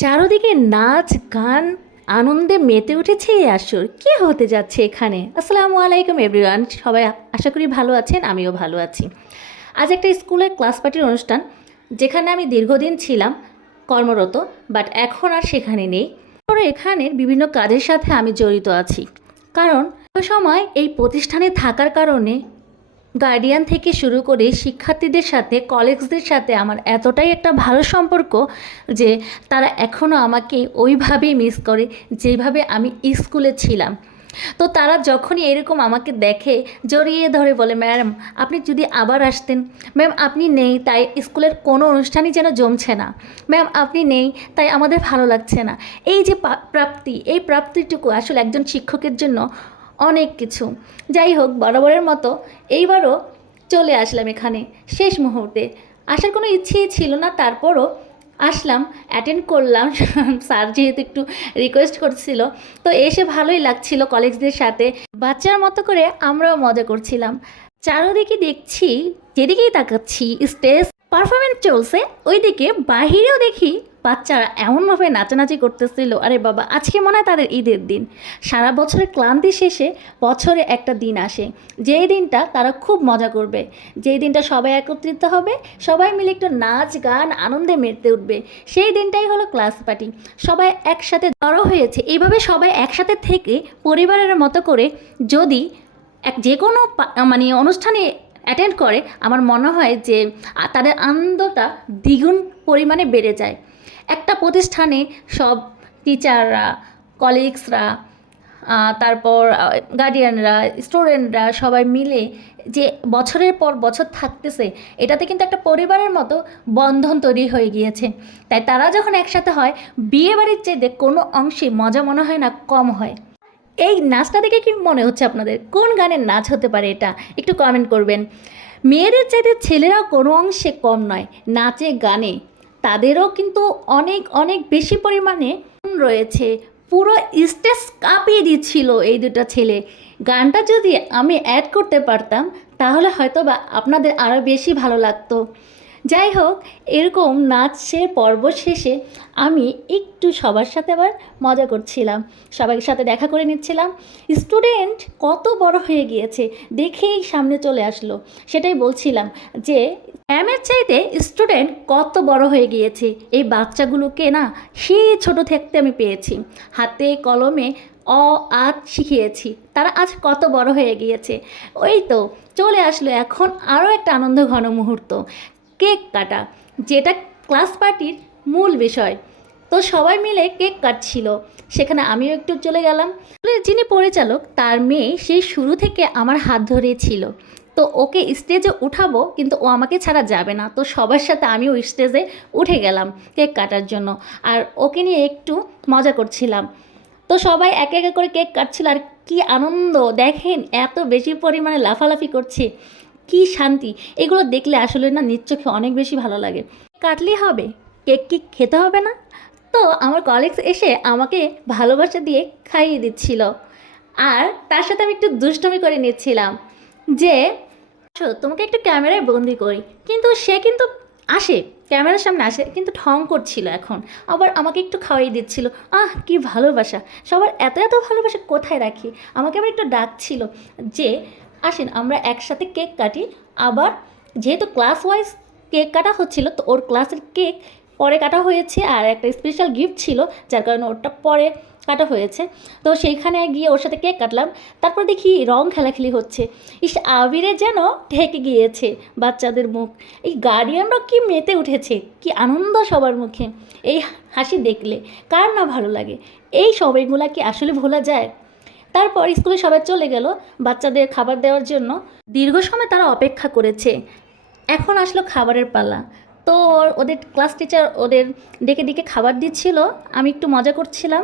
চারদিকে নাচ গান আনন্দে মেতে উঠেছে এই আসর। কি হতে যাচ্ছে এখানে? আসসালামু আলাইকুম এভরিওয়ান, সবাই আশা করি ভালো আছেন, আমিও ভালো আছি। আজ একটা স্কুলের ক্লাস পার্টির অনুষ্ঠান, যেখানে আমি দীর্ঘদিন ছিলাম কর্মরত, বাট এখন আর সেখানে নেই। পরে এখানের বিভিন্ন কাজের সাথে আমি জড়িত আছি, কারণ ওই সময় এই প্রতিষ্ঠানে থাকার কারণে গার্ডিয়ান থেকে শুরু করে শিক্ষার্থীদের সাথে, কলিগসদের সাথে আমার এতটাই একটা ভালো সম্পর্ক যে তারা এখনও আমাকে ওইভাবেই মিস করে যেভাবে আমি স্কুলে ছিলাম। তো তারা যখনই এরকম আমাকে দেখে জড়িয়ে ধরে বলে, ম্যাম আপনি যদি আবার আসতেন, ম্যাম আপনি নেই তাই স্কুলের কোনো অনুষ্ঠানই যেন জমছে না, ম্যাম আপনি নেই তাই আমাদের ভালো লাগছে না। এই যে প্রাপ্তি, এই প্রাপ্তিটুকু আসলে একজন শিক্ষকের জন্য অনেক কিছু। যাই হোক, বরাবরের মতো এইবারও চলে আসলাম এখানে শেষ মুহূর্তে। আসার কোনো ইচ্ছেই ছিল না, তারপরও আসলাম, অ্যাটেন্ড করলাম। স্যার যেহেতু একটু রিকোয়েস্ট করছিল, তো এসে ভালোই লাগছিল কলিগসদের সাথে। বাচ্চার মতো করে আমরাও মজা করছিলাম। চারোদিকে দেখছি, যেদিকেই তাকাচ্ছি স্টেজ পারফরমেন্স চলছে, ওইদিকে বাহিরেও দেখি বাচ্চারা এমনভাবে নাচানাচি করতেছিল। আরে বাবা, আজকে মনে হয় তাদের ঈদের দিন। সারা বছরের ক্লান্তি শেষে বছরে একটা দিন আসে, যেই দিনটা তারা খুব মজা করবে, যেই দিনটা সবাই একত্রিত হবে, সবাই মিলে একটু নাচ গান আনন্দে মেতে উঠবে। সেই দিনটাই হলো ক্লাস পার্টি। সবাই একসাথে জড়ো হয়েছে, এইভাবে সবাই একসাথে থেকে পরিবারের মতো করে যদি যে কোনো মানে অনুষ্ঠানে অ্যাটেন্ড করে, আমার মনে হয় যে তাদের আনন্দটা দ্বিগুণ পরিমাণে বেড়ে যায়। একটা প্রতিষ্ঠানে সব টিচাররা, কলিগসরা, তারপর গার্ডিয়ানরা, স্টুডেন্টরা সবাই মিলে যে বছরের পর বছর থাকতেছে, এটাতে কিন্তু একটা পরিবারের মতো বন্ধন তৈরি হয়ে গিয়েছে। তাই তারা যখন একসাথে হয়, বিয়েবাড়ির চাইতে কোনো অংশে মজা মনে হয় না, কম হয়। এই নাচটা দেখে কি মনে হচ্ছে আপনাদের? কোন গানের নাচ হতে পারে এটা? একটু কমেন্ট করবেন। মেয়েদের চাইতে ছেলেরাও কোনো অংশে কম নয় নাচে গানে, তাদেরও কিন্তু অনেক অনেক বেশি পরিমাণে রয়েছে। পুরো স্টেজ কাঁপিয়ে দিচ্ছিল এই দুটো ছেলে। গানটা যদি আমি অ্যাড করতে পারতাম, তাহলে হয়তো বা আপনাদের আরও বেশি ভালো লাগতো। যাই হোক, এরকম নাচের পর্ব শেষে আমি একটু সবার সাথে আবার মজা করছিলাম, সবার সাথে দেখা করে নিচ্ছিলাম। স্টুডেন্ট কত বড় হয়ে গিয়েছে দেখেই সামনে চলে আসলো। সেটাই বলছিলাম যে ম্যামের চাইতে স্টুডেন্ট কত বড় হয়ে গিয়েছে। এই বাচ্চাগুলোকে না সেই ছোট থাকতে আমি পেয়েছি, হাতে কলমে অ আ শিখিয়েছি, তারা আজ কত বড় হয়ে গিয়েছে। ওই তো চলে আসলো এখন আরও একটা আনন্দ ঘন মুহূর্ত, কেক কাটা, যেটা ক্লাস পার্টির মূল বিষয়। তো সবাই মিলে কেক কাটছিল, সেখানে আমিও একটু চলে গেলাম। যিনি পরিচালক, তার মেয়ে সেই শুরু থেকে আমার হাত ধরেই ছিল। তো ওকে স্টেজে উঠাবো, কিন্তু ও আমাকে ছাড়া যাবে না। তো সবার সাথে আমিও স্টেজে উঠে গেলাম কেক কাটার জন্য, আর ওকে নিয়ে একটু মজা করছিলাম। তো সবাই একে একে করে কেক কাটছিল, আর কি আনন্দ দেখেন, এত বেশি পরিমাণে লাফালাফি করছে, কি শান্তি। এগুলো দেখলে আসলে না নিজ চোখে অনেক বেশি ভালো লাগে। কাটলেই হবে, কেক কি খেতে হবে না? তো আমার কলিগস এসে আমাকে ভালোবাসা দিয়ে খাইয়ে দিচ্ছিল, আর তার সাথে আমি একটু দুষ্টুমি করে নিচ্ছিলাম যে তোমাকে একটু ক্যামেরায় বন্দি করি, কিন্তু সে কিন্তু আসে, ক্যামেরার সামনে আসে, কিন্তু ঢং করছিল। এখন আবার আমাকে একটু খাওয়াই দিচ্ছিল। কি ভালোবাসা! সবার এত এত ভালোবাসা কোথায় রাখি। আমাকে আবার একটু ডাকছিল যে আসেন আমরা একসাথে কেক কাটি। আবার যেহেতু ক্লাস ওয়াইজ কেক কাটা হচ্ছিল, তো ওর ক্লাসের কেক পরে কাটা হয়েছে, আর একটা স্পেশাল গিফট ছিল, যার কারণে ওটা পরে কাটা হয়েছে। তো সেইখানে গিয়ে ওর সাথে কেক কাটলাম। তারপর দেখি রং খেলাখেলি হচ্ছে, আবিরে যেন ঢেকে গিয়েছে বাচ্চাদের মুখ। এই গার্ডিয়ানরা কি মেতে উঠেছে, কি আনন্দ সবার মুখে। এই হাসি দেখলে কার না ভালো লাগে? এই সময়গুলা কি আসলে ভোলা যায়? তারপর স্কুলে সবাই চলে গেল বাচ্চাদের খাবার দেওয়ার জন্য। দীর্ঘ সময় তারা অপেক্ষা করেছে, এখন আসলো খাবারের পালা। তো ওদের ক্লাস টিচার ওদের ডেকে ডেকে খাবার দিচ্ছিল, আমি একটু মজা করছিলাম।